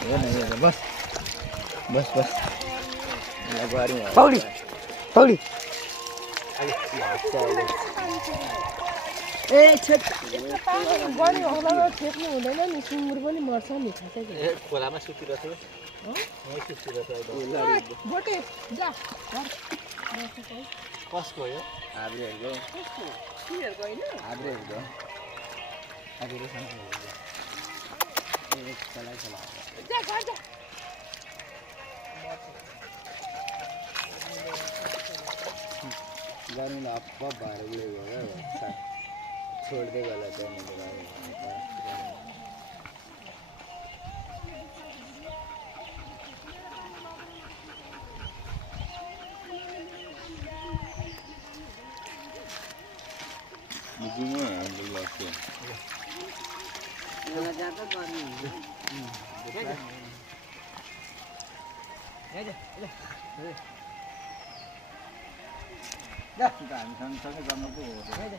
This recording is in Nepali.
हो न यो बस बस बस पौडी पौडी ए छेक बढी औलामा छेक्नु हुँदैन नि सुँगुर पनि मर्छ नि खासै ए खोलामा सुतिरहेको थियो यहीँ सुतिरहेको थियो बोटे जा कसको हो हाब्रेहरूको तिनीहरूको होइन हाब्रेहरूको चला चला जा घर जा गर्मी अप्प भएर उयो गयो छोड्दै गयो बुझ्नुमा हाम्रो लाग्छ हामी सँगसँगै गर्नु पो हो